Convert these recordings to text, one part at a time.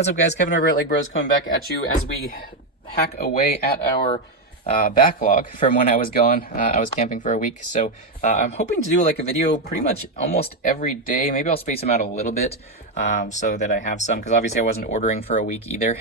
What's up, guys? Kevin over at LEGbrOs coming back at you as we hack away at our backlog from when I was gone. I was camping for a week, so I'm hoping to do like a video pretty much almost every day. Maybe I'll space them out a little bit so that I have some, because obviously I wasn't ordering for a week either.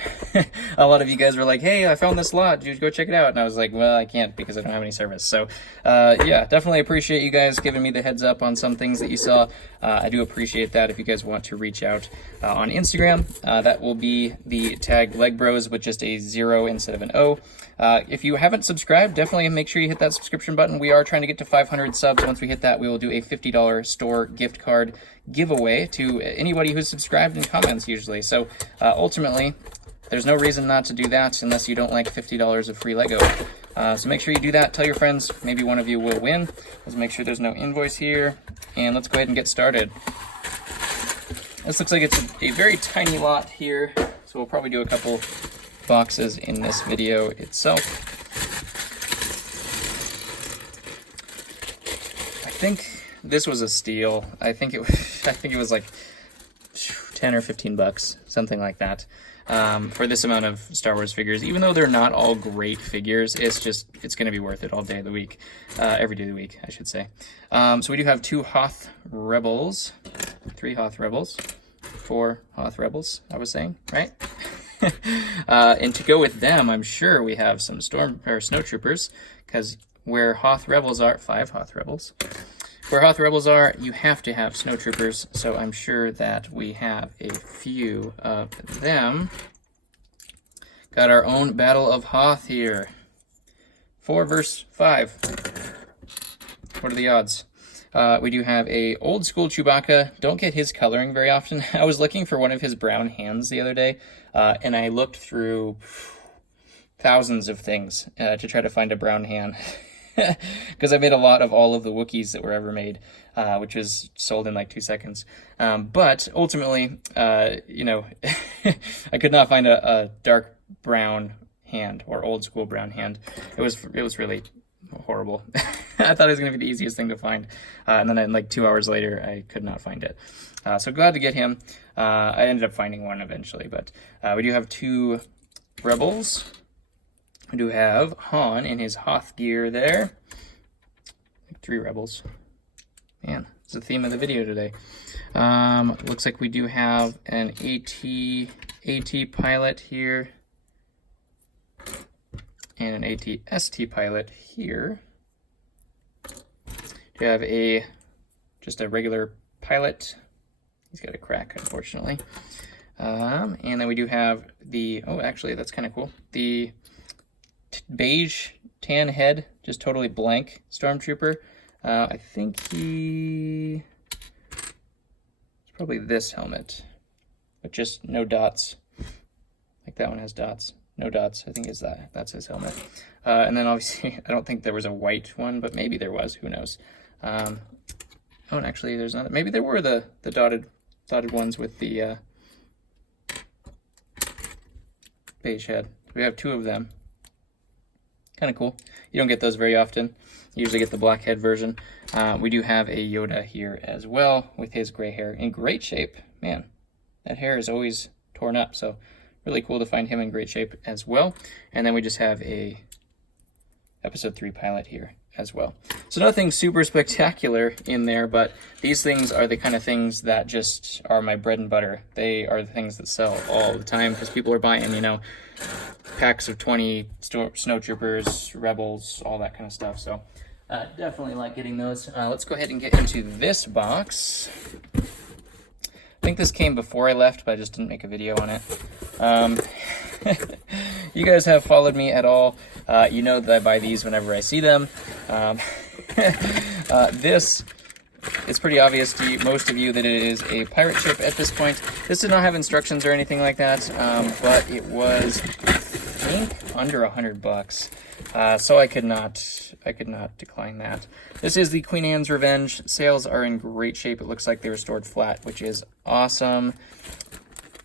A lot of you guys were like, hey, I found this lot, dude, go check it out. And I was like, well, I can't because I don't have any service. So yeah, definitely appreciate you guys giving me the heads up on some things that you saw. I do appreciate that. If you guys want to reach out on Instagram, that will be the tag LEGbrOs with just a 0 instead of an O. If you haven't subscribed, definitely make sure you hit that subscription button. We are trying to get to 500 subs. Once we hit that, we will do a $50 store gift card giveaway to anybody who's subscribed and comments usually. So ultimately, there's no reason not to do that unless you don't like $50 of free Lego. So make sure you do that. Tell your friends. Maybe one of you will win. Let's make sure there's no invoice here. And let's go ahead and get started. This looks like it's a very tiny lot here. So we'll probably do a couple boxes in this video itself. I think this was a steal. I think it was like 10 or 15 bucks, something like that, for this amount of Star Wars figures. Even though they're not all great figures, it's going to be worth it all day of the week, every day of the week, I should say. So we do have 2 Hoth Rebels, 3 Hoth Rebels, 4 Hoth Rebels, I was saying, right? And to go with them, I'm sure we have some snowtroopers, because where Hoth Rebels are, 5 Hoth Rebels. Where Hoth Rebels are, you have to have snowtroopers, so I'm sure that we have a few of them. Got our own Battle of Hoth here. 4 versus 5. What are the odds? We do have a old school Chewbacca. Don't get his coloring very often. I was looking for one of his brown hands the other day, and I looked through thousands of things to try to find a brown hand. Because I made a lot of all of the Wookiees that were ever made, which was sold in like 2 seconds. But ultimately, you know, I could not find a dark brown hand or old school brown hand. It was really horrible. I thought it was going to be the easiest thing to find. And then like 2 hours later, I could not find it. So glad to get him. I ended up finding one eventually, but we do have 2 Rebels. We do have Han in his Hoth gear there. 3 Rebels. Man, it's the theme of the video today. Looks like we do have an AT pilot here. And an AT-ST pilot here. We have just a regular pilot. He's got a crack, unfortunately. And then we do have oh, actually, that's kind of cool. The beige tan head, just totally blank Stormtrooper. I think it's probably this helmet, but just no dots. Like that one has dots. No dots, I think that's his helmet. And then obviously, I don't think there was a white one, but maybe there was, who knows. Oh, and actually there's not, maybe there were the dotted ones with the beige head. We have 2 of them. Kind of cool. You don't get those very often. You usually get the black head version. We do have a Yoda here as well with his gray hair in great shape. Man, that hair is always torn up, so really cool to find him in great shape as well. And then we just have a Episode 3 pilot here as well. So nothing super spectacular in there, but these things are the kind of things that just are my bread and butter. They are the things that sell all the time because people are buying, you know, packs of 20 snowtroopers, rebels, all that kind of stuff. So definitely like getting those. Let's go ahead and get into this box. I think this came before I left, but I just didn't make a video on it. You guys have followed me at all. You know that I buy these whenever I see them. This, it's pretty obvious to most of you that it is a pirate ship at this point. This did not have instructions or anything like that, but it was, I think, under $100. So I could not decline that. This is the Queen Anne's Revenge. Sales are in great shape. It looks like they were stored flat, which is awesome.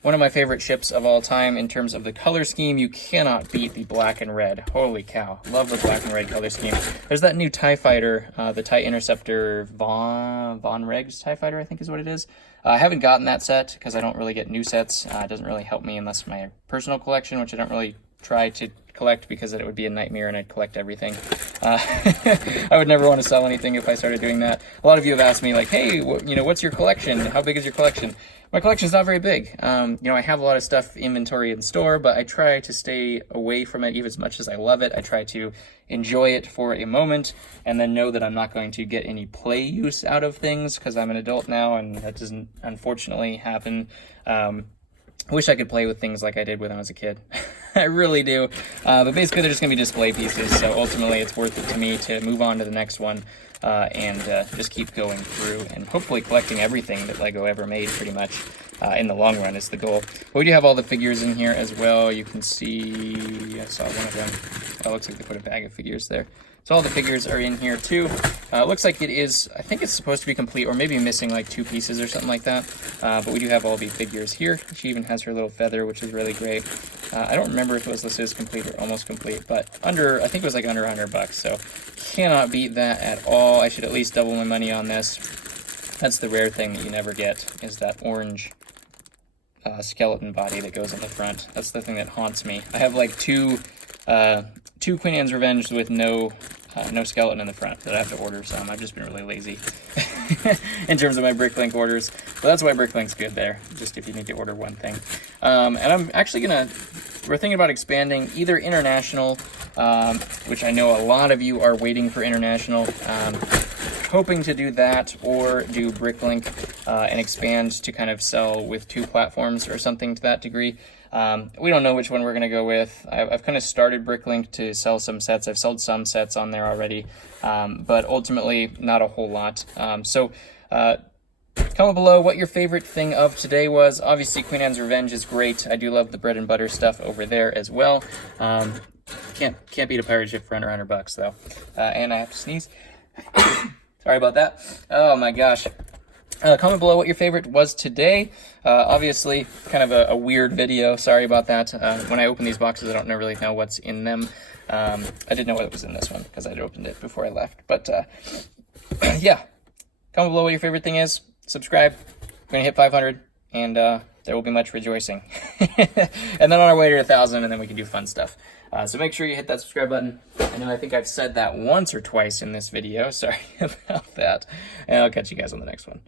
one of my favorite ships of all time in terms of the color scheme. You cannot beat the black and red. Holy cow. Love the black and red color scheme. There's that new TIE fighter, the TIE Interceptor Von Regs TIE fighter, I think is what it is. I haven't gotten that set because I don't really get new sets. It doesn't really help me unless my personal collection, which I don't really try to collect because it would be a nightmare and I'd collect everything. I would never want to sell anything if I started doing that. A lot of you have asked me like, hey, what's your collection? How big is your collection? My collection's not very big. I have a lot of stuff inventory in store, but I try to stay away from it even as much as I love it. I try to enjoy it for a moment and then know that I'm not going to get any play use out of things because I'm an adult now and that doesn't unfortunately happen. I wish I could play with things like I did when I was a kid. I really do. But basically, they're just going to be display pieces. So ultimately, it's worth it to me to move on to the next one and just keep going through and hopefully collecting everything that LEGO ever made pretty much in the long run is the goal. But we do have all the figures in here as well. You can see, I saw one of them. Oh, it looks like they put a bag of figures there. So all the figures are in here too. Looks like it is, I think it's supposed to be complete or maybe missing like 2 pieces or something like that. But we do have all the figures here. She even has her little feather, which is really great. I don't remember if it was listed as complete or almost complete, but I think it was like under $100, so cannot beat that at all. I should at least double my money on this. That's the rare thing that you never get, is that orange skeleton body that goes in the front. That's the thing that haunts me. I have like two Queen Anne's Revenge with no skeleton in the front that I have to order some. I've just been really lazy in terms of my Bricklink orders. But that's why Bricklink's good there, just if you need to order one thing. And I'm actually we're thinking about expanding either international, which I know a lot of you are waiting for international, hoping to do that, or do Bricklink and expand to kind of sell with 2 platforms or something to that degree. We don't know which one we're going to go with. I've kind of started Bricklink to sell some sets. I've sold some sets on there already, but ultimately not a whole lot. So comment below what your favorite thing of today was. Obviously, Queen Anne's Revenge is great. I do love the bread and butter stuff over there as well. Can't beat a pirate ship for under $100 though. And I have to sneeze. Sorry about that. Oh my gosh. Comment below what your favorite was today. Obviously, kind of a weird video. Sorry about that. When I open these boxes, I don't really know what's in them. I didn't know what was in this one because I'd opened it before I left. But yeah, comment below what your favorite thing is. Subscribe. We're going to hit 500, and there will be much rejoicing. And then on our way to 1,000, and then we can do fun stuff. So make sure you hit that subscribe button. I think I've said that once or twice in this video. Sorry about that. And I'll catch you guys on the next one.